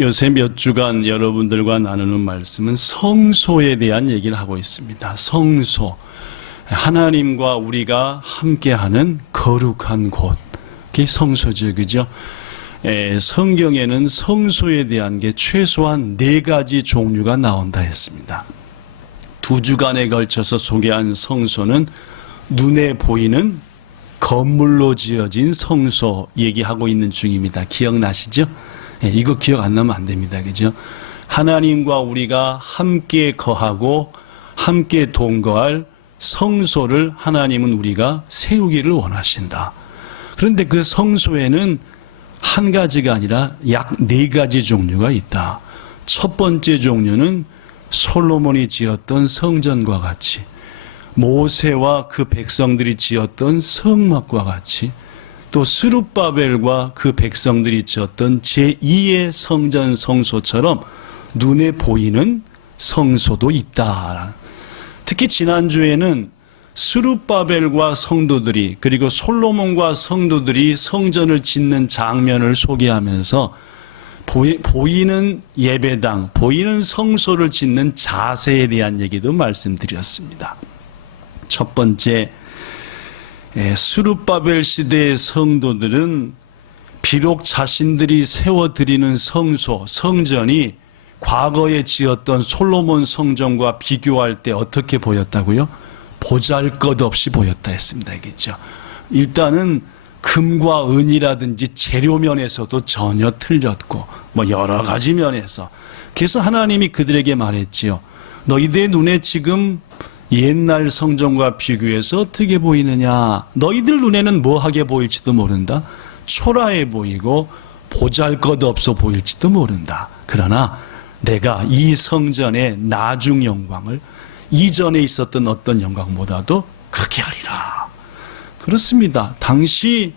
요새 몇 주간 여러분들과 나누는 말씀은 성소에 대한 얘기를 하고 있습니다. 성소, 하나님과 우리가 함께하는 거룩한 곳, 그게 성소죠, 그죠? 성경에는 성소에 대한 게 최소한 4가지 종류가 나온다 했습니다. 2주간에 걸쳐서 소개한 성소는 눈에 보이는 건물로 지어진 성소 얘기하고 있는 중입니다. 기억나시죠? 이거 기억 안 나면 안 됩니다. 그죠? 하나님과 우리가 함께 거하고 함께 동거할 성소를 하나님은 우리가 세우기를 원하신다. 그런데 그 성소에는 한 가지가 아니라 약 4가지 종류가 있다. 첫 번째 종류는 솔로몬이 지었던 성전과 같이, 모세와 그 백성들이 지었던 성막과 같이, 또 스룹바벨과 그 백성들이 지었던 제2의 성전 성소처럼 눈에 보이는 성소도 있다. 특히 지난주에는 스룹바벨과 성도들이, 그리고 솔로몬과 성도들이 성전을 짓는 장면을 소개하면서 보이는 예배당, 보이는 성소를 짓는 자세에 대한 얘기도 말씀드렸습니다. 첫 번째, 스룹바벨 시대의 성도들은 비록 자신들이 세워드리는 성소, 성전이 과거에 지었던 솔로몬 성전과 비교할 때 어떻게 보였다고요? 보잘것없이 보였다 했습니다. 알겠죠? 일단은 금과 은이라든지 재료 면에서도 전혀 틀렸고, 여러 가지 면에서. 그래서 하나님이 그들에게 말했지요. 너희들 눈에 지금 옛날 성전과 비교해서 어떻게 보이느냐? 너희들 눈에는 뭐하게 보일지도 모른다. 초라해 보이고 보잘것없어 보일지도 모른다. 그러나 내가 이 성전의 나중 영광을 이전에 있었던 어떤 영광보다도 크게 하리라. 그렇습니다. 당시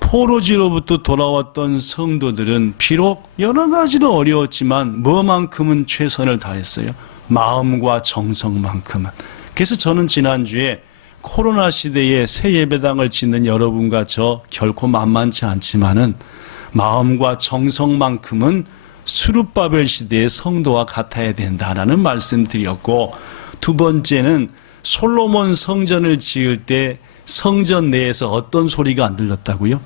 포로지로부터 돌아왔던 성도들은 비록 여러 가지로 어려웠지만 뭐만큼은 최선을 다했어요. 마음과 정성만큼은. 그래서 저는 지난주에 코로나 시대에 새 예배당을 짓는 여러분과 저 결코 만만치 않지만은 마음과 정성만큼은 스룹바벨 시대의 성도와 같아야 된다라는 말씀드렸고, 두 번째는 솔로몬 성전을 지을 때 성전 내에서 어떤 소리가 안 들렸다고요?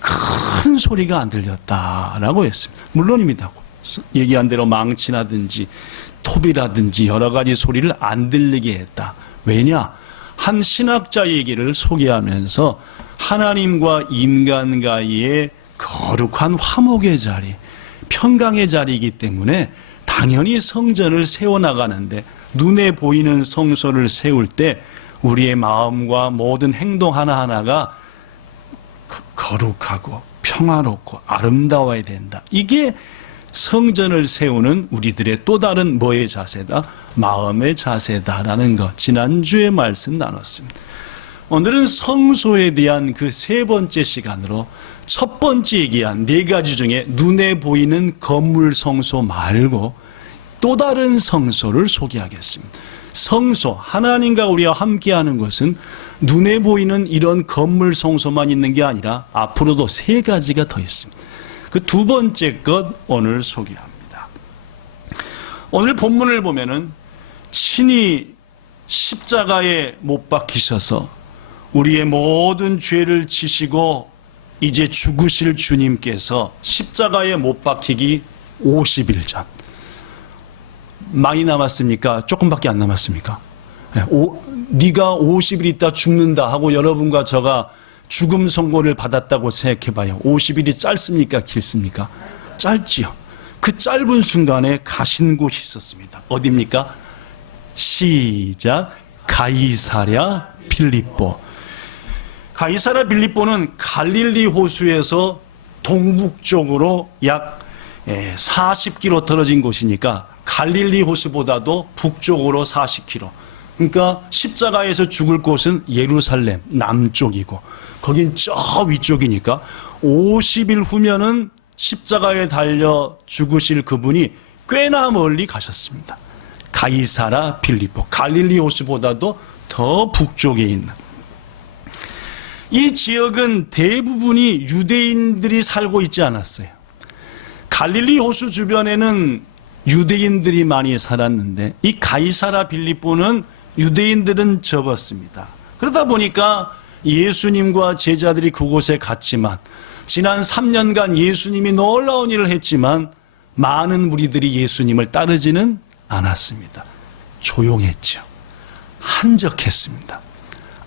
큰 소리가 안 들렸다라고 했습니다. 물론입니다. 얘기한 대로 망치라든지 톱이라든지 여러 가지 소리를 안 들리게 했다. 왜냐? 한 신학자 얘기를 소개하면서 하나님과 인간과의 거룩한 화목의 자리, 평강의 자리이기 때문에 당연히 성전을 세워나가는데, 눈에 보이는 성소를 세울 때 우리의 마음과 모든 행동 하나하나가 거룩하고 평화롭고 아름다워야 된다. 이게 성전을 세우는 우리들의 또 다른 뭐의 자세다? 마음의 자세다라는 것, 지난주에 말씀 나눴습니다. 오늘은 성소에 대한 그 3번째 시간으로 첫 번째 얘기한 4가지 중에 눈에 보이는 건물 성소 말고 또 다른 성소를 소개하겠습니다. 성소, 하나님과 우리와 함께하는 것은 눈에 보이는 이런 건물 성소만 있는 게 아니라 앞으로도 3가지가 더 있습니다. 그 2번째 것 오늘 소개합니다. 오늘 본문을 보면은 친히 십자가에 못 박히셔서 우리의 모든 죄를 지시고 이제 죽으실 주님께서 십자가에 못 박히기 50일 전, 많이 남았습니까? 조금밖에 안 남았습니까? 네가 50일 있다 죽는다 하고 여러분과 저가 죽음 선고를 받았다고 생각해봐요. 50일이 짧습니까? 길습니까? 짧지요. 그 짧은 순간에 가신 곳이 있었습니다. 어디입니까? 시작. 가이사랴 빌립보. 가이사랴 빌립보는 갈릴리 호수에서 동북쪽으로 약 40km 떨어진 곳이니까 갈릴리 호수보다도 북쪽으로 40km. 그러니까 십자가에서 죽을 곳은 예루살렘 남쪽이고 거긴 저 위쪽이니까 50일 후면은 십자가에 달려 죽으실 그분이 꽤나 멀리 가셨습니다. 가이사랴 빌립보, 갈릴리 호수보다도 더 북쪽에 있는 이 지역은 대부분이 유대인들이 살고 있지 않았어요. 갈릴리 호수 주변에는 유대인들이 많이 살았는데 이 가이사라 빌립보는 유대인들은 적었습니다. 그러다 보니까 예수님과 제자들이 그곳에 갔지만 지난 3년간 예수님이 놀라운 일을 했지만 많은 무리들이 예수님을 따르지는 않았습니다. 조용했죠. 한적했습니다.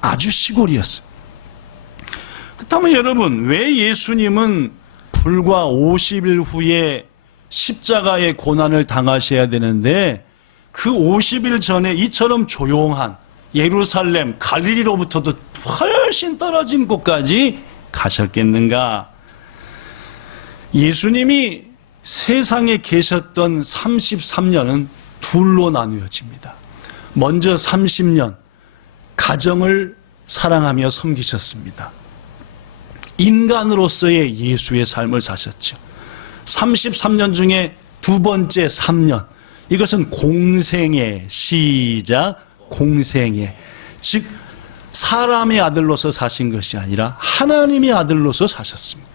아주 시골이었습니다. 그렇다면 여러분, 왜 예수님은 불과 50일 후에 십자가의 고난을 당하셔야 되는데 그 50일 전에 이처럼 조용한 예루살렘, 갈릴리로부터도 훨씬 떨어진 곳까지 가셨겠는가? 예수님이 세상에 계셨던 33년은 둘로 나누어집니다. 먼저 30년 가정을 사랑하며 섬기셨습니다. 인간으로서의 예수의 삶을 사셨죠. 33년 중에 두 번째 3년, 이것은 공생애, 시작, 공생애. 즉 사람의 아들로서 사신 것이 아니라 하나님의 아들로서 사셨습니다.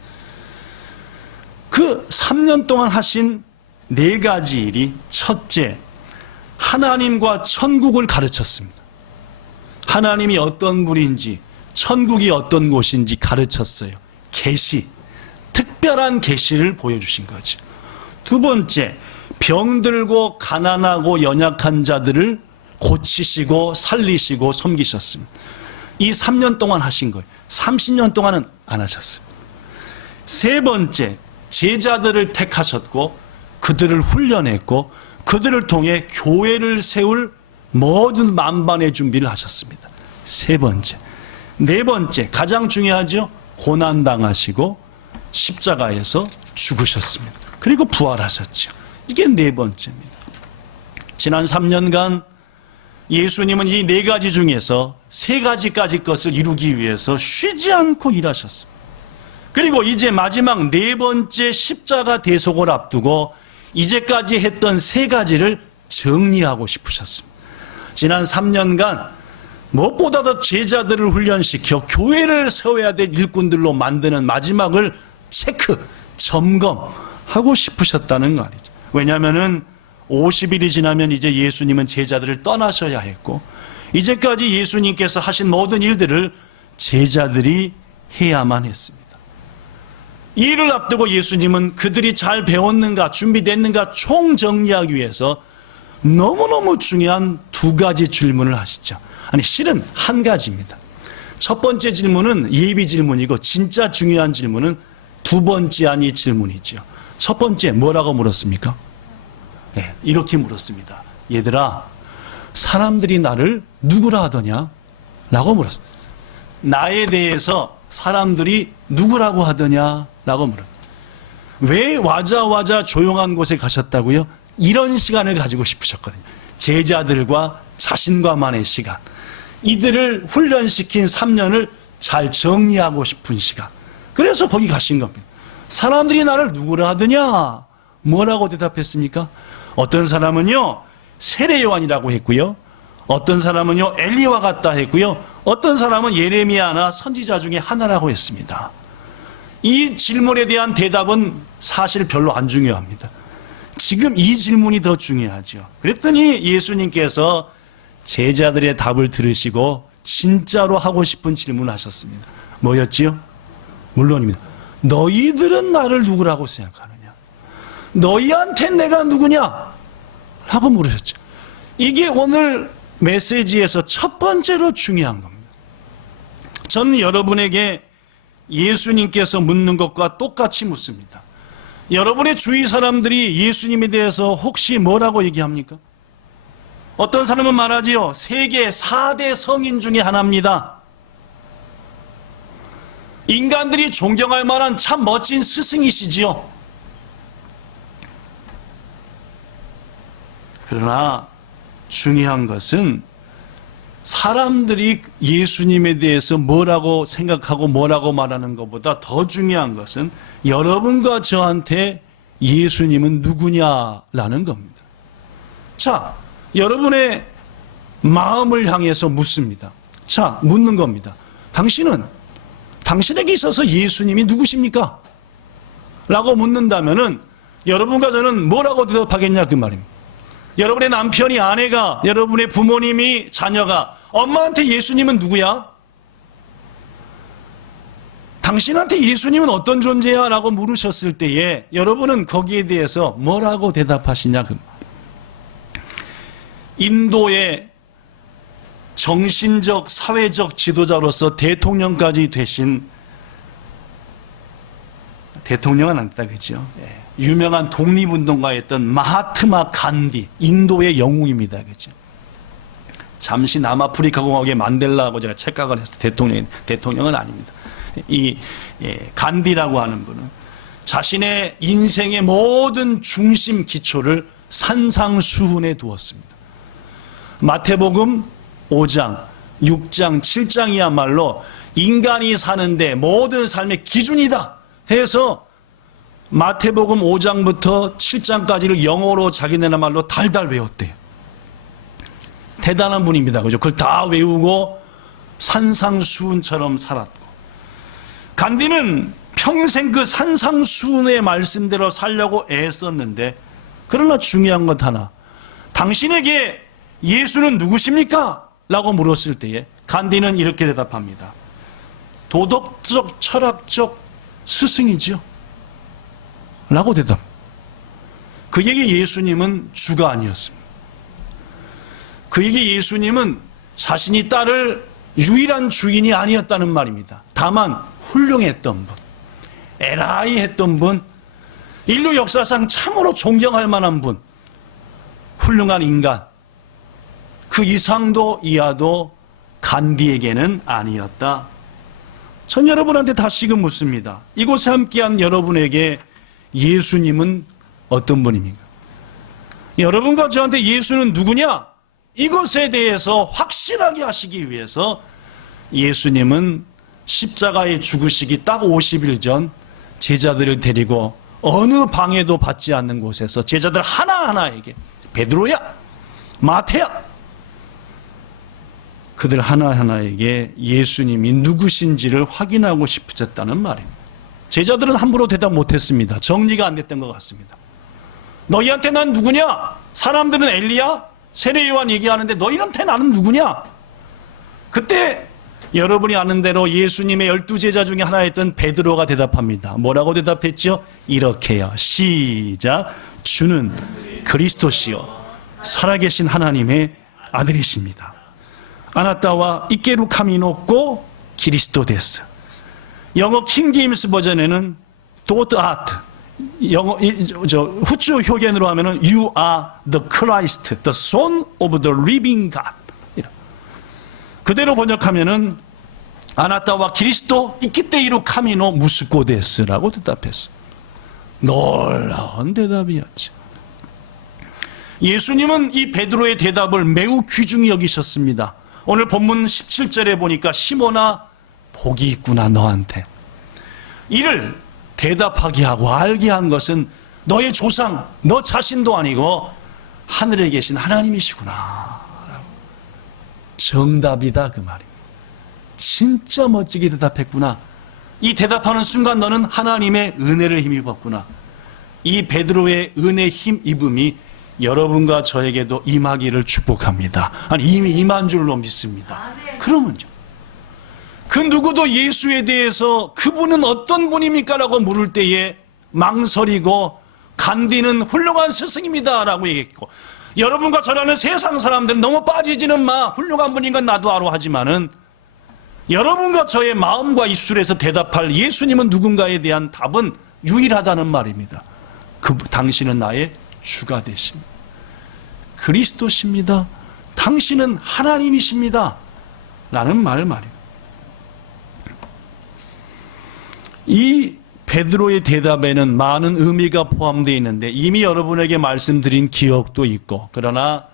그 3년 동안 하신 4가지 일이, 첫째, 하나님과 천국을 가르쳤습니다. 하나님이 어떤 분인지, 천국이 어떤 곳인지 가르쳤어요. 계시, 특별한 계시를 보여주신 거죠. 두 번째, 병들고 가난하고 연약한 자들을 고치시고 살리시고 섬기셨습니다. 이 3년 동안 하신 거예요. 30년 동안은 안 하셨습니다. 세 번째, 제자들을 택하셨고 그들을 훈련했고 그들을 통해 교회를 세울 모든 만반의 준비를 하셨습니다. 세 번째. 네 번째, 가장 중요하죠. 고난당하시고 십자가에서 죽으셨습니다. 그리고 부활하셨죠. 이게 네 번째입니다. 지난 3년간 예수님은 이 4가지 중에서 3가지까지 것을 이루기 위해서 쉬지 않고 일하셨습니다. 그리고 이제 마지막 4번째 십자가 대속을 앞두고 이제까지 했던 3가지를 정리하고 싶으셨습니다. 지난 3년간 무엇보다도 제자들을 훈련시켜 교회를 세워야 될 일꾼들로 만드는 마지막을 체크, 점검하고 싶으셨다는 말이죠. 왜냐하면 50일이 지나면 이제 예수님은 제자들을 떠나셔야 했고 이제까지 예수님께서 하신 모든 일들을 제자들이 해야만 했습니다. 이 일을 앞두고 예수님은 그들이 잘 배웠는가 준비됐는가 총정리하기 위해서 너무너무 중요한 2가지 질문을 하시죠. 아니 실은 1가지입니다. 첫 번째 질문은 예비 질문이고 진짜 중요한 질문은 2번째 아니 질문이죠. 첫 번째 뭐라고 물었습니까? 네, 이렇게 물었습니다. 얘들아, 사람들이 나를 누구라 하더냐? 라고 물었습니다. 나에 대해서 사람들이 누구라고 하더냐? 라고 물었습니다. 왜 와자 조용한 곳에 가셨다고요? 이런 시간을 가지고 싶으셨거든요. 제자들과 자신과만의 시간. 이들을 훈련시킨 3년을 잘 정리하고 싶은 시간. 그래서 거기 가신 겁니다. 사람들이 나를 누구라 하더냐? 뭐라고 대답했습니까? 어떤 사람은요, 세례 요한이라고 했고요. 어떤 사람은요, 엘리와 같다 했고요. 어떤 사람은 예레미야나 선지자 중에 하나라고 했습니다. 이 질문에 대한 대답은 사실 별로 안 중요합니다. 지금 이 질문이 더 중요하죠. 그랬더니 예수님께서 제자들의 답을 들으시고 진짜로 하고 싶은 질문을 하셨습니다. 뭐였지요? 물론입니다. 너희들은 나를 누구라고 생각하느냐? 너희한테 내가 누구냐? 라고 물으셨죠. 이게 오늘 메시지에서 첫 번째로 중요한 겁니다. 저는 여러분에게 예수님께서 묻는 것과 똑같이 묻습니다. 여러분의 주위 사람들이 예수님에 대해서 혹시 뭐라고 얘기합니까? 어떤 사람은 말하지요. 세계 4대 성인 중에 하나입니다. 인간들이 존경할 만한 참 멋진 스승이시지요. 그러나 중요한 것은 사람들이 예수님에 대해서 뭐라고 생각하고 뭐라고 말하는 것보다 더 중요한 것은 여러분과 저한테 예수님은 누구냐라는 겁니다. 자, 여러분의 마음을 향해서 묻습니다. 자, 묻는 겁니다. 당신에게 있어서 예수님이 누구십니까? 라고 묻는다면은 여러분과 저는 뭐라고 대답하겠냐 그 말입니다. 여러분의 남편이, 아내가, 여러분의 부모님이, 자녀가 엄마한테 예수님은 누구야? 당신한테 예수님은 어떤 존재야? 라고 물으셨을 때에 여러분은 거기에 대해서 뭐라고 대답하시냐 그 말. 인도의 정신적, 사회적 지도자로서 대통령까지 되신, 대통령은 안 됐다 그죠? 유명한 독립운동가였던 마하트마 간디, 인도의 영웅입니다. 그죠? 잠시 남아프리카 공화국의 만델라하고 제가 착각을 해서 대통령은 아닙니다. 이 간디라고 하는 분은 자신의 인생의 모든 중심 기초를 산상수훈에 두었습니다. 마태복음 5장, 6장, 7장이야말로 인간이 사는데 모든 삶의 기준이다 해서 마태복음 5장부터 7장까지를 영어로 자기네나 말로 달달 외웠대요. 대단한 분입니다. 그죠? 그걸 다 외우고 산상수훈처럼 살았고, 간디는 평생 그 산상수훈의 말씀대로 살려고 애썼는데, 그러나 중요한 것 하나, 당신에게 예수는 누구십니까? 라고 물었을 때에 간디는 이렇게 대답합니다. 도덕적, 철학적 스승이지요? 라고 대답. 그에게 예수님은 주가 아니었습니다. 그에게 예수님은 자신이 따를 유일한 주인이 아니었다는 말입니다. 다만 훌륭했던 분, 에라이 했던 분, 인류 역사상 참으로 존경할 만한 분, 훌륭한 인간, 그 이상도 이하도 간디에게는 아니었다. 전 여러분한테 다시금 묻습니다. 이곳에 함께한 여러분에게 예수님은 어떤 분입니까? 여러분과 저한테 예수는 누구냐? 이것에 대해서 확실하게 하시기 위해서 예수님은 십자가에 죽으시기 딱 50일 전 제자들을 데리고 어느 방해도 받지 않는 곳에서 제자들 하나하나에게, 베드로야, 마태야, 그들 하나하나에게 예수님이 누구신지를 확인하고 싶으셨다는 말입니다. 제자들은 함부로 대답 못했습니다. 정리가 안 됐던 것 같습니다. 너희한테 난 누구냐? 사람들은 엘리야? 세례 요한 얘기하는데 너희한테 나는 누구냐? 그때 여러분이 아는 대로 예수님의 12제자 중에 하나였던 베드로가 대답합니다. 뭐라고 대답했죠? 이렇게요. 시작. 주는 그리스도시요 살아계신 하나님의 아들이십니다. 아나타와 이케루 카미노고 그리스도 데스. 영어 킹제임스 버전에는 도트 아트, 영어 후추 효견으로 하면은 You are the Christ, the Son of the Living God. 그대로 번역하면은 아나타와 그리스도 이키테이루 카미노 무스코데스라고 대답했어. 놀라운 대답이었죠. 예수님은 이 베드로의 대답을 매우 귀중히 여기셨습니다. 오늘 본문 17절에 보니까 시몬아 복이 있구나 너한테. 이를 대답하게 하고 알게 한 것은 너의 조상, 너 자신도 아니고 하늘에 계신 하나님이시구나. 정답이다 그 말입니다. 진짜 멋지게 대답했구나. 이 대답하는 순간 너는 하나님의 은혜를 힘입었구나. 이 베드로의 은혜 힘입음이 여러분과 저에게도 임하기를 축복합니다. 아니 이미 임한 줄로 믿습니다. 그러면요, 그 누구도 예수에 대해서 그분은 어떤 분입니까? 라고 물을 때에 망설이고 간디는 훌륭한 스승입니다 라고 얘기했고, 여러분과 저라는 세상 사람들은 너무 빠지지는 마, 훌륭한 분인 건 나도 알아 하지만은 여러분과 저의 마음과 입술에서 대답할 예수님은 누군가에 대한 답은 유일하다는 말입니다. 당신은 나의 주가 되십니다. 그리스도십니다. 당신은 하나님이십니다. 라는 말입니다. 이 베드로의 대답에는 많은 의미가 포함되어 있는데 이미 여러분에게 말씀드린 기억도 있고, 그러나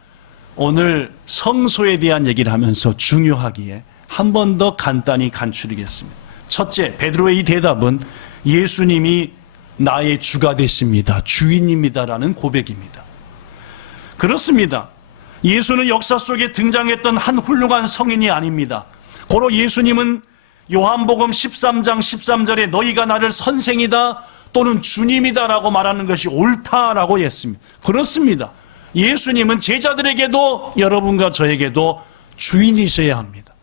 오늘 성소에 대한 얘기를 하면서 중요하기에 한 번 더 간단히 간추리겠습니다. 첫째, 베드로의 이 대답은 예수님이 나의 주가 되십니다. 주인입니다라는 고백입니다. 그렇습니다. 예수는 역사 속에 등장했던 한 훌륭한 성인이 아닙니다. 고로 예수님은 요한복음 13장 13절에 너희가 나를 선생이다, 또는 주님이다라고 말하는 것이 옳다라고 했습니다. 그렇습니다. 예수님은 제자들에게도 여러분과 저에게도 주인이셔야 합니다.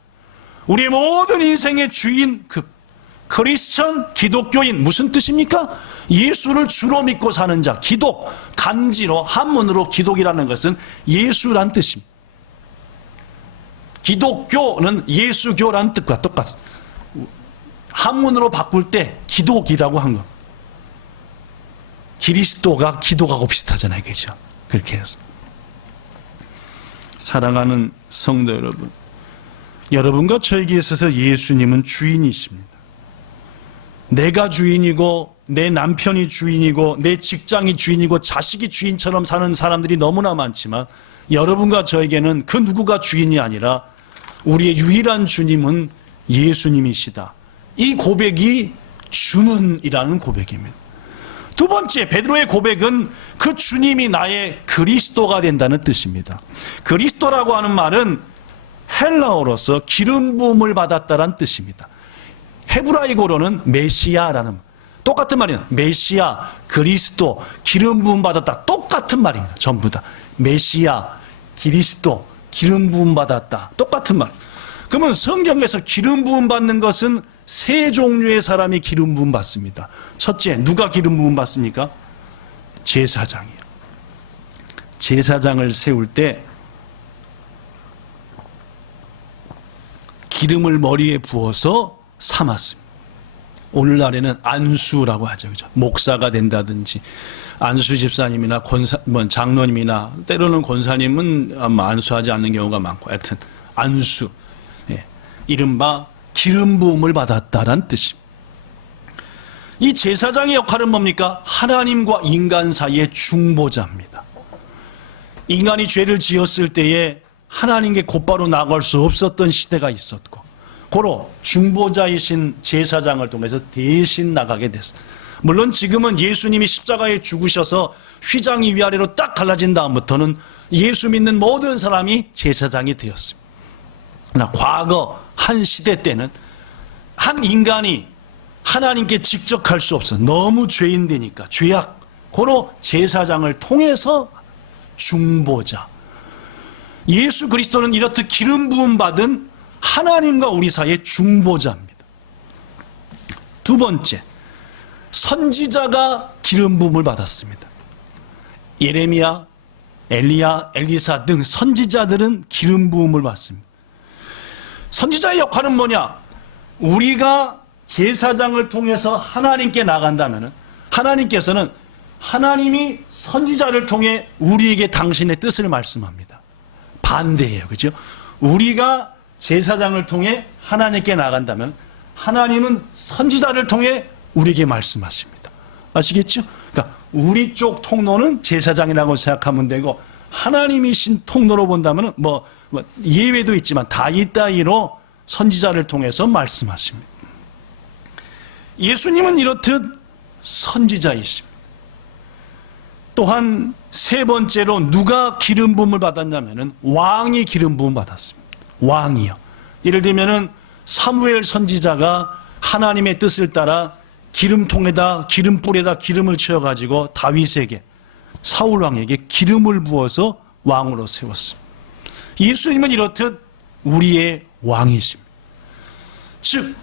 우리의 모든 인생의 주인, 크리스천, 기독교인, 무슨 뜻입니까? 예수를 주로 믿고 사는 자, 기독, 간지로 한문으로 기독이라는 것은 예수란 뜻입니다. 기독교는 예수교란 뜻과 똑같습니다. 한문으로 바꿀 때 기독이라고 한 겁니다. 그리스도가 기독하고 비슷하잖아요. 그렇죠? 그렇게 해서. 사랑하는 성도 여러분, 여러분과 저에게 있어서 예수님은 주인이십니다. 내가 주인이고 내 남편이 주인이고 내 직장이 주인이고 자식이 주인처럼 사는 사람들이 너무나 많지만 여러분과 저에게는 그 누구가 주인이 아니라 우리의 유일한 주님은 예수님이시다. 이 고백이 주는이라는 고백입니다. 두 번째, 베드로의 고백은 그 주님이 나의 그리스도가 된다는 뜻입니다. 그리스도라고 하는 말은 헬라어로서 기름 부음을 받았다라는 뜻입니다. 헤브라이어로는 메시아라는 똑같은 말이에요. 메시아, 그리스도, 기름 부음 받았다. 똑같은 말입니다. 전부 다. 메시아, 그리스도, 기름 부음 받았다. 똑같은 말. 그러면 성경에서 기름 부음 받는 것은 세 종류의 사람이 기름 부음 받습니다. 첫째, 누가 기름 부음 받습니까? 제사장이요. 제사장을 세울 때 기름을 머리에 부어서 삼았습니다. 오늘날에는 안수라고 하죠. 그죠? 목사가 된다든지 안수 집사님이나 장로님이나 때로는 권사님은 안수하지 않는 경우가 많고 하여튼 안수, 이른바 기름 부음을 받았다라는 뜻입니다. 이 제사장의 역할은 뭡니까? 하나님과 인간 사이의 중보자입니다. 인간이 죄를 지었을 때에 하나님께 곧바로 나갈 수 없었던 시대가 있었고 고로 중보자이신 제사장을 통해서 대신 나가게 됐습니다. 물론 지금은 예수님이 십자가에 죽으셔서 휘장이 위아래로 딱 갈라진 다음부터는 예수 믿는 모든 사람이 제사장이 되었습니다. 그러나 과거 한 시대 때는 한 인간이 하나님께 직접 갈 수 없어. 너무 죄인되니까 죄악. 고로 제사장을 통해서 중보자. 예수 그리스도는 이렇듯 기름 부음 받은 하나님과 우리 사이의 중보자입니다. 두 번째, 선지자가 기름 부음을 받았습니다. 예레미야, 엘리야, 엘리사 등 선지자들은 기름 부음을 받습니다. 선지자의 역할은 뭐냐? 우리가 제사장을 통해서 하나님께 나간다면 하나님께서는 하나님이 선지자를 통해 우리에게 당신의 뜻을 말씀합니다. 반대예요. 그죠? 우리가 제사장을 통해 하나님께 나간다면 하나님은 선지자를 통해 우리에게 말씀하십니다. 아시겠죠? 그러니까 우리 쪽 통로는 제사장이라고 생각하면 되고 하나님이신 통로로 본다면 뭐 예외도 있지만 다 이따위로 선지자를 통해서 말씀하십니다. 예수님은 이렇듯 선지자이십니다. 또한 세 번째로 누가 기름 부음을 받았냐면은 왕이 기름 부음 받았습니다. 왕이요. 예를 들면은 사무엘 선지자가 하나님의 뜻을 따라 기름통에다 기름불에다 기름을 채워 가지고 다윗에게 사울 왕에게 기름을 부어서 왕으로 세웠습니다. 예수님은 이렇듯 우리의 왕이십니다. 즉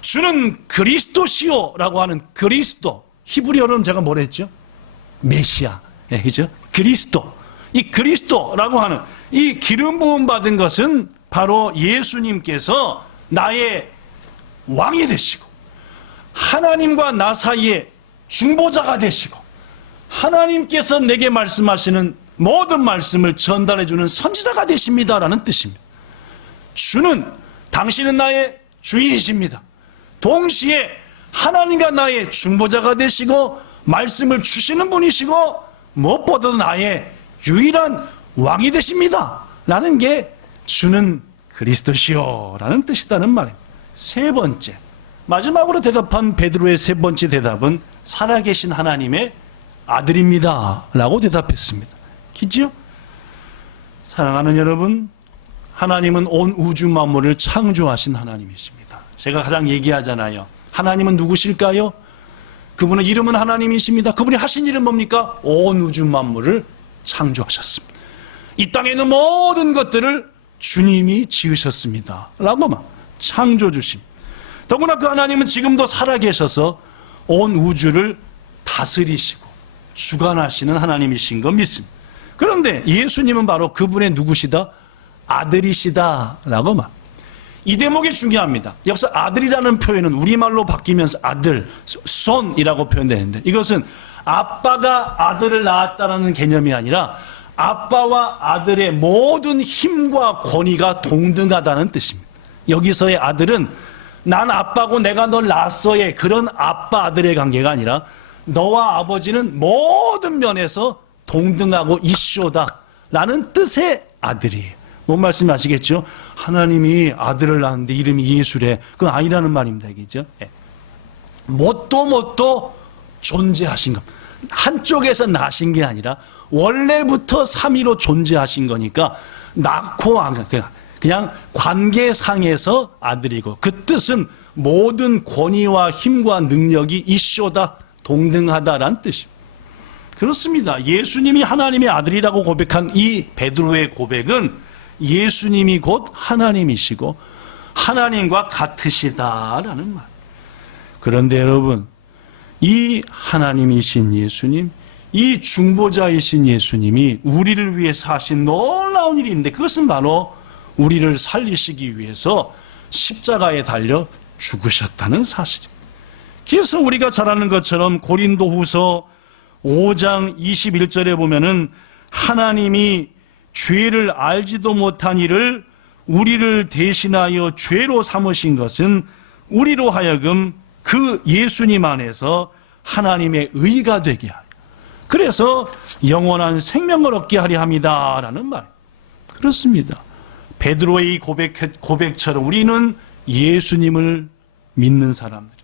주는 그리스도시오라고 하는 그리스도, 히브리어로는 제가 뭐라 했죠? 메시아, 그죠? 그리스도. 이 그리스도라고 하는 이 기름 부음 받은 것은 바로 예수님께서 나의 왕이 되시고 하나님과 나 사이에 중보자가 되시고 하나님께서 내게 말씀하시는 모든 말씀을 전달해 주는 선지자가 되십니다라는 뜻입니다. 주는 당신은 나의 주인이십니다. 동시에 하나님과 나의 중보자가 되시고 말씀을 주시는 분이시고 무엇보다도 나의 유일한 왕이 되십니다. 라는 게 주는 그리스도시요 라는 뜻이라는 말입니다. 세 번째, 마지막으로 대답한 베드로의 세 번째 대답은 살아계신 하나님의 아들입니다 라고 대답했습니다. 기지요? 사랑하는 여러분, 하나님은 온 우주 만물을 창조하신 하나님이십니다. 제가 가장 얘기하잖아요. 하나님은 누구실까요? 그분의 이름은 하나님이십니다. 그분이 하신 일은 뭡니까? 온 우주 만물을 창조하셨습니다. 이 땅에 있는 모든 것들을 주님이 지으셨습니다. 라고만 창조주심. 더구나 그 하나님은 지금도 살아계셔서 온 우주를 다스리시고 주관하시는 하나님이신 거 믿습니다. 그런데 예수님은 바로 그분의 누구시다? 아들이시다 라고 말. 이 대목이 중요합니다. 여기서 아들이라는 표현은 우리말로 바뀌면서 아들, son이라고 표현되는데, 이것은 아빠가 아들을 낳았다는 개념이 아니라 아빠와 아들의 모든 힘과 권위가 동등하다는 뜻입니다. 여기서의 아들은 난 아빠고 내가 널 낳았어의 그런 아빠 아들의 관계가 아니라 너와 아버지는 모든 면에서 동등하고 이쇼다 라는 뜻의 아들이에요. 뭔 말씀 아시겠죠? 하나님이 아들을 낳았는데 이름이 예수래. 그건 아니라는 말입니다. 이게죠. 뭣도 존재하신 것. 한쪽에서 나신 게 아니라 원래부터 삼위로 존재하신 거니까 낳고 그냥 관계상에서 아들이고, 그 뜻은 모든 권위와 힘과 능력이 이쇼다, 동등하다라는 뜻입니다. 그렇습니다. 예수님이 하나님의 아들이라고 고백한 이 베드로의 고백은 예수님이 곧 하나님이시고 하나님과 같으시다라는 말. 그런데 여러분, 이 하나님이신 예수님, 이 중보자이신 예수님이 우리를 위해서 하신 놀라운 일이 있는데, 그것은 바로 우리를 살리시기 위해서 십자가에 달려 죽으셨다는 사실입니다. 그래서 우리가 잘 아는 것처럼 고린도후서 5장 21절에 보면은 하나님이 죄를 알지도 못한 이를 우리를 대신하여 죄로 삼으신 것은 우리로 하여금 그 예수님 안에서 하나님의 의가 되게 하여, 그래서 영원한 생명을 얻게 하려 함이다라는 말. 그렇습니다. 베드로의 이 고백처럼 우리는 예수님을 믿는 사람들.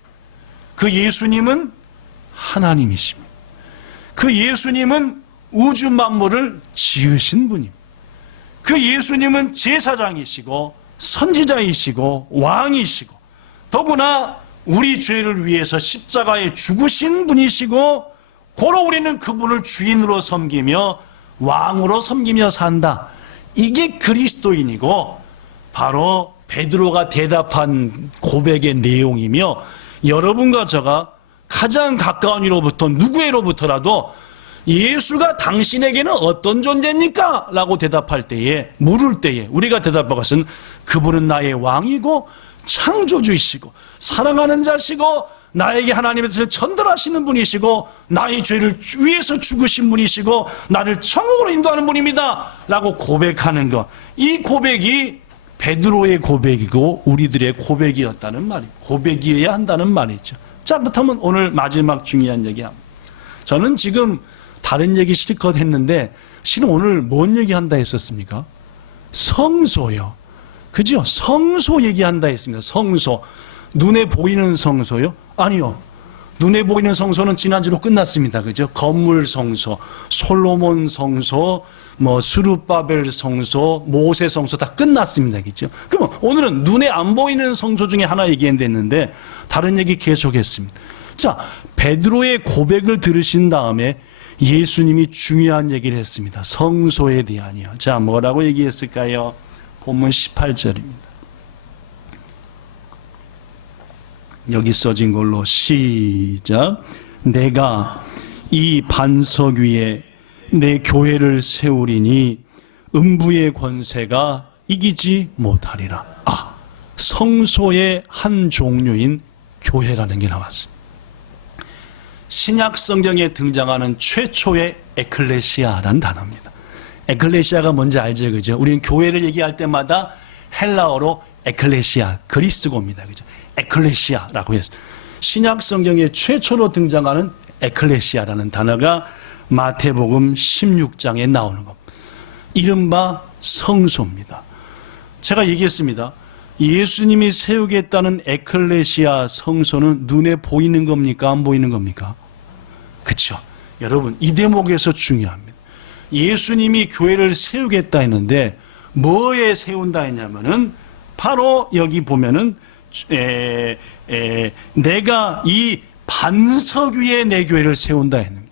그 예수님은 하나님이십니다. 그 예수님은 우주 만물을 지으신 분입니다. 그 예수님은 제사장이시고 선지자이시고 왕이시고 더구나 우리 죄를 위해서 십자가에 죽으신 분이시고, 고로 우리는 그분을 주인으로 섬기며 왕으로 섬기며 산다. 이게 그리스도인이고 바로 베드로가 대답한 고백의 내용이며, 여러분과 저가 가장 가까운 이로부터 누구에로부터라도 예수가 당신에게는 어떤 존재입니까? 라고 대답할 때에, 물을 때에 우리가 대답할 것은 그분은 나의 왕이고 창조주이시고 사랑하는 자시고 나에게 하나님의 뜻을 전달하시는 분이시고 나의 죄를 위해서 죽으신 분이시고 나를 천국으로 인도하는 분입니다 라고 고백하는 것, 이 고백이 베드로의 고백이고 우리들의 고백이었다는 말이에요. 고백이어야 한다는 말이죠. 자, 그렇다면 오늘 마지막 중요한 얘기합니다. 저는 지금 다른 얘기 실컷 했는데 실은 오늘 뭔 얘기한다 했었습니까? 성소요. 그죠? 성소 얘기한다 했습니다. 성소. 눈에 보이는 성소요? 아니요. 눈에 보이는 성소는 지난주로 끝났습니다. 그죠? 건물 성소, 솔로몬 성소, 수르바벨 성소, 모세 성소 다 끝났습니다. 그죠? 그럼 오늘은 눈에 안 보이는 성소 중에 하나 얘기했는데 다른 얘기 계속했습니다. 자, 베드로의 고백을 들으신 다음에 예수님이 중요한 얘기를 했습니다. 성소에 대한이요. 자, 뭐라고 얘기했을까요? 본문 18절입니다. 여기 써진 걸로 시작. 내가 이 반석 위에 내 교회를 세우리니 음부의 권세가 이기지 못하리라. 아, 성소의 한 종류인 교회라는 게 나왔습니다. 신약 성경에 등장하는 최초의 에클레시아라는 단어입니다. 에클레시아가 뭔지 알죠? 그죠? 우리는 교회를 얘기할 때마다 헬라어로 에클레시아, 그리스고입니다. 그죠? 에클레시아라고 해서 신약 성경에 최초로 등장하는 에클레시아라는 단어가 마태복음 16장에 나오는 겁니다. 이른바 성소입니다. 제가 얘기했습니다. 예수님이 세우겠다는 에클레시아 성소는 눈에 보이는 겁니까? 안 보이는 겁니까? 그렇죠. 여러분, 이 대목에서 중요합니다. 예수님이 교회를 세우겠다 했는데 뭐에 세운다 했냐면은 바로 여기 보면은 내가 이 반석 위에 내 교회를 세운다 했습니다.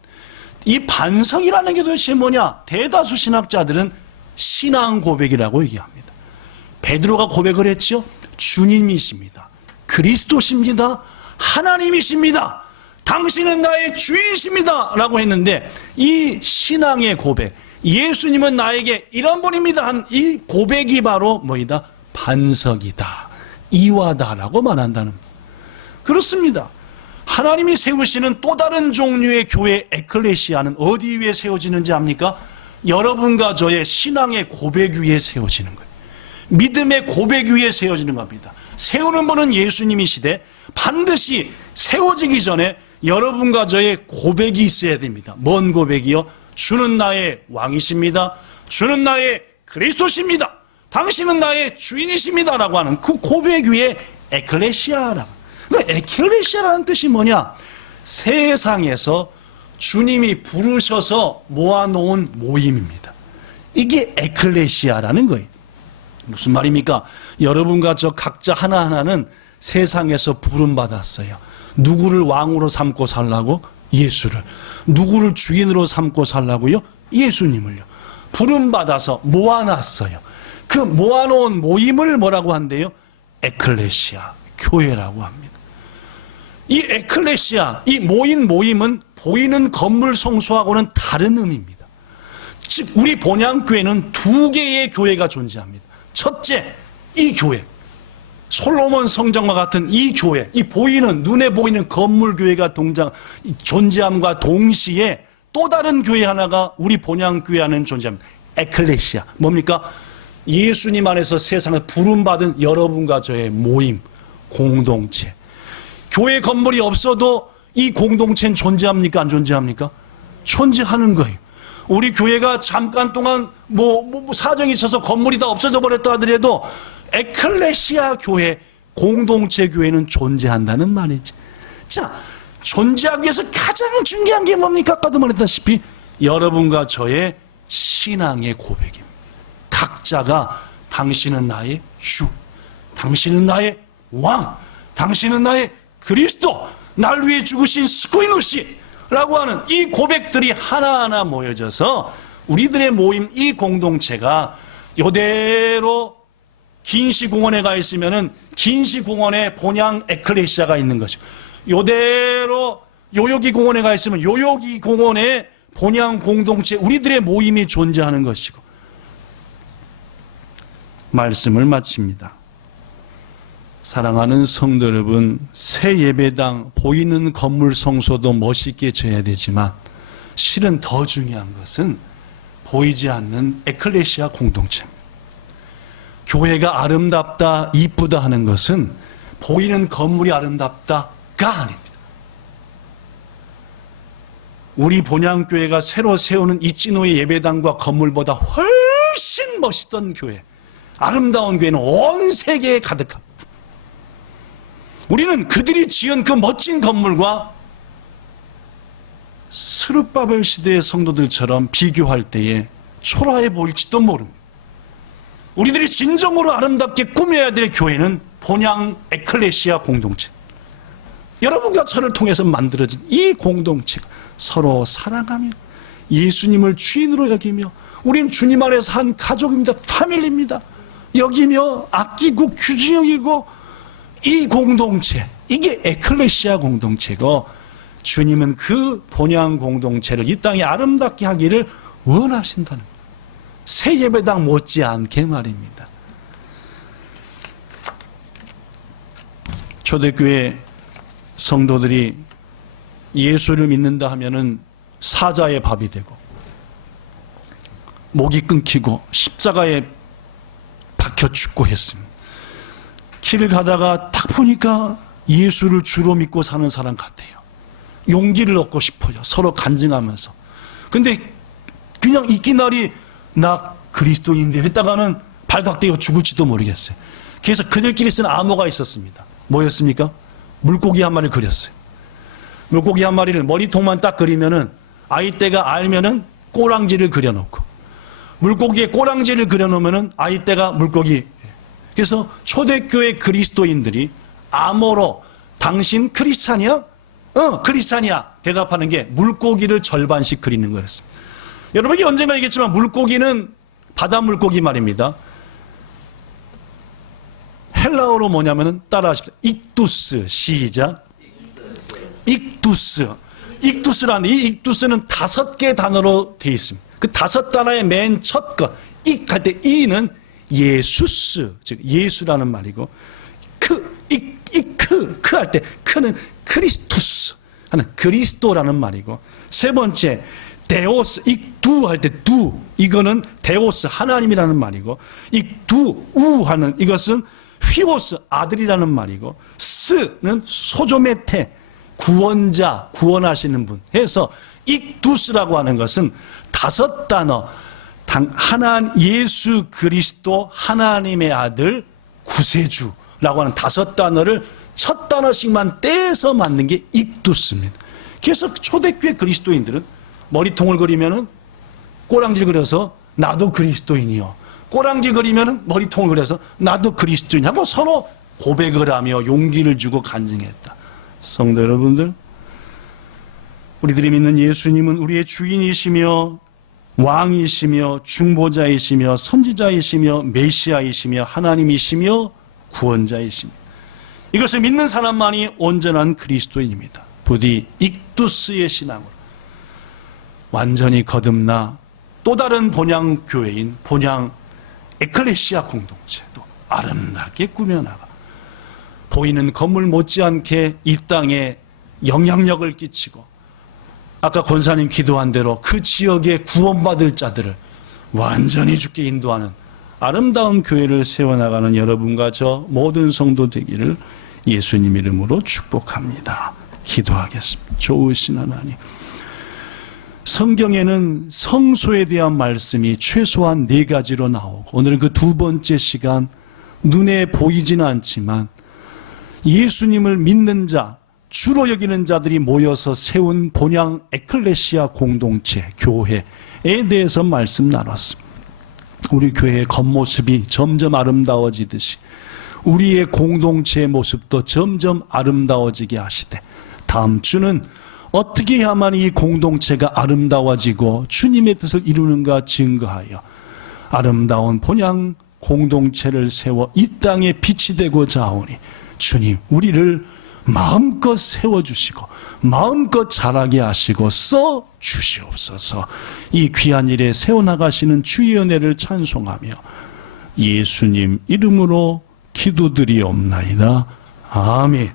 이 반석이라는 게 도대체 뭐냐? 대다수 신학자들은 신앙 고백이라고 얘기합니다. 베드로가 고백을 했죠. 주님이십니다. 그리스도십니다. 하나님이십니다. 당신은 나의 주인이십니다. 라고 했는데 이 신앙의 고백, 예수님은 나에게 이런 분입니다 한 이 고백이 바로 뭐이다? 반석이다. 이와다라고 말한다는 겁니다. 그렇습니다. 하나님이 세우시는 또 다른 종류의 교회 에클레시아는 어디 위에 세워지는지 압니까? 여러분과 저의 신앙의 고백 위에 세워지는 거예요. 믿음의 고백 위에 세워지는 겁니다. 세우는 분은 예수님이시되 반드시 세워지기 전에 여러분과 저의 고백이 있어야 됩니다. 뭔 고백이요? 주는 나의 왕이십니다. 주는 나의 그리스도십니다. 당신은 나의 주인이십니다. 라고 하는 그 고백 위에 에클레시아라고. 에클레시아라는 뜻이 뭐냐? 세상에서 주님이 부르셔서 모아놓은 모임입니다. 이게 에클레시아라는 거예요. 무슨 말입니까? 여러분과 저 각자 하나하나는 세상에서 부름받았어요. 누구를 왕으로 삼고 살라고? 예수를. 누구를 주인으로 삼고 살라고요? 예수님을요. 부름받아서 모아놨어요. 그 모아놓은 모임을 뭐라고 한대요? 에클레시아, 교회라고 합니다. 이 에클레시아, 이 모임은 보이는 건물 성소하고는 다른 의미입니다. 즉 우리 본향교회는 두 개의 교회가 존재합니다. 첫째, 이 교회, 솔로몬 성전과 같은 이 교회, 이 보이는 눈에 보이는 건물 교회가 존재함과 동시에 또 다른 교회 하나가 우리 본향교회 안에 존재합니다. 에클레시아, 뭡니까? 예수님 안에서 세상을 부름받은 여러분과 저의 모임, 공동체. 교회 건물이 없어도 이 공동체는 존재합니까? 안 존재합니까? 존재하는 거예요. 우리 교회가 잠깐 동안 사정이 있어서 건물이 다 없어져 버렸다 하더라도 에클레시아 교회, 공동체 교회는 존재한다는 말이지. 자, 존재하기 위해서 가장 중요한 게 뭡니까? 아까도 말했다시피 여러분과 저의 신앙의 고백입니다. 각자가 당신은 나의 주, 당신은 나의 왕, 당신은 나의 그리스도, 날 위해 죽으신 스쿠이누시라고 하는 이 고백들이 하나하나 모여져서 우리들의 모임, 이 공동체가 이대로 긴시공원에 가 있으면은 긴시공원에 본향 에클레시아가 있는 거죠. 이대로 요요기 공원에 가 있으면 요요기 공원에 본향 공동체, 우리들의 모임이 존재하는 것이고. 말씀을 마칩니다. 사랑하는 성도 여러분, 새 예배당 보이는 건물 성소도 멋있게 져야 되지만 실은 더 중요한 것은 보이지 않는 에클레시아 공동체입니다. 교회가 아름답다, 이쁘다 하는 것은 보이는 건물이 아름답다가 아닙니다. 우리 본향교회가 새로 세우는 이진호의 예배당과 건물보다 훨씬 멋있던 교회, 아름다운 교회는 온 세계에 가득합니다. 우리는 그들이 지은 그 멋진 건물과 스룹바벨 시대의 성도들처럼 비교할 때에 초라해 보일지도 모릅니다. 우리들이 진정으로 아름답게 꾸며야 될 교회는 본향 에클레시아 공동체. 여러분과 저를 통해서 만들어진 이 공동체가 서로 사랑하며 예수님을 주인으로 여기며 우린 주님 안에서 한 가족입니다. 패밀리입니다. 여기며 아끼고 규정이고 이 공동체, 이게 에클레시아 공동체고 주님은 그 본향 공동체를 이 땅에 아름답게 하기를 원하신다는 거예요. 새 예배당 못지않게 말입니다. 초대교회 성도들이 예수를 믿는다 하면은 사자의 밥이 되고 목이 끊기고 십자가에 박혀 죽고 했습니다. 길을 가다가 딱 보니까 예수를 주로 믿고 사는 사람 같아요. 용기를 얻고 싶어요. 서로 간증하면서. 근데 그냥 있기날이 나 그리스도인인데 했다가는 발각되어 죽을지도 모르겠어요. 그래서 그들끼리 쓴 암호가 있었습니다. 뭐였습니까? 물고기 한 마리를 그렸어요. 물고기 한 마리를 머리통만 딱 그리면은 아이떼가 알면은 꼬랑지를 그려놓고 물고기에 꼬랑지를 그려놓으면은 아이떼가 물고기. 그래서 초대교회 그리스도인들이 암호로 당신 크리스찬이야? 크리스찬이야. 대답하는 게 물고기를 절반씩 그리는 거였습니다. 여러분이 언젠가 얘기했지만 물고기는 바다 물고기 말입니다. 헬라어로 뭐냐면은 따라하십시오. 익두스. 시작. 익두스. 익두스라는, 이 익두스는 5개 단어로 되어 있습니다. 그 5단어의 맨 첫 거, 익 할 때 이는 예수스, 즉 예수라는 말이고, 크 할 때 크는 크리스투스 하는 그리스도라는 말이고, 세 번째 데오스, 익두 할 때 두, 이거는 데오스 하나님이라는 말이고, 익두 우 하는 이것은 휘오스 아들이라는 말이고, 스는 소조메테 구원자, 구원하시는 분 해서 익두스라고 하는 것은 5단어, 예수 그리스도 하나님의 아들 구세주라고 하는 5단어를 첫 단어씩만 떼서 만든 게 익두스입니다. 그래서 초대교회 그리스도인들은 머리통을 그리면은 꼬랑지를 그려서 나도 그리스도인이요, 꼬랑지 그리면은 머리통을 그려서 나도 그리스도인 하고 서로 고백을 하며 용기를 주고 간증했다. 성도 여러분들, 우리들이 믿는 예수님은 우리의 주인이시며 왕이시며 중보자이시며 선지자이시며 메시아이시며 하나님이시며 구원자이십니다. 이것을 믿는 사람만이 온전한 그리스도인입니다. 부디 익두스의 신앙으로 완전히 거듭나 또 다른 본향 교회인 본향 에클레시아 공동체도 아름답게 꾸며나가 보이는 건물 못지않게 이 땅에 영향력을 끼치고, 아까 권사님 기도한 대로 그 지역에 구원받을 자들을 완전히 주께 인도하는 아름다운 교회를 세워나가는 여러분과 저 모든 성도 되기를 예수님 이름으로 축복합니다. 기도하겠습니다. 좋으신 하나님, 성경에는 성소에 대한 말씀이 최소한 4가지로 나오고, 오늘 그 2번째 시간 눈에 보이지는 않지만 예수님을 믿는 자, 주로 여기는 자들이 모여서 세운 본향 에클레시아 공동체, 교회에 대해서 말씀 나눴습니다. 우리 교회의 겉모습이 점점 아름다워지듯이 우리의 공동체의 모습도 점점 아름다워지게 하시되, 다음 주는 어떻게 해야만 이 공동체가 아름다워지고 주님의 뜻을 이루는가 증거하여 아름다운 본향 공동체를 세워 이 땅에 빛이 되고자 하오니, 주님 우리를 마음껏 세워주시고 마음껏 자라게 하시고 써주시옵소서. 이 귀한 일에 세워나가시는 주의 은혜를 찬송하며 예수님 이름으로 기도드리옵나이다. 아멘.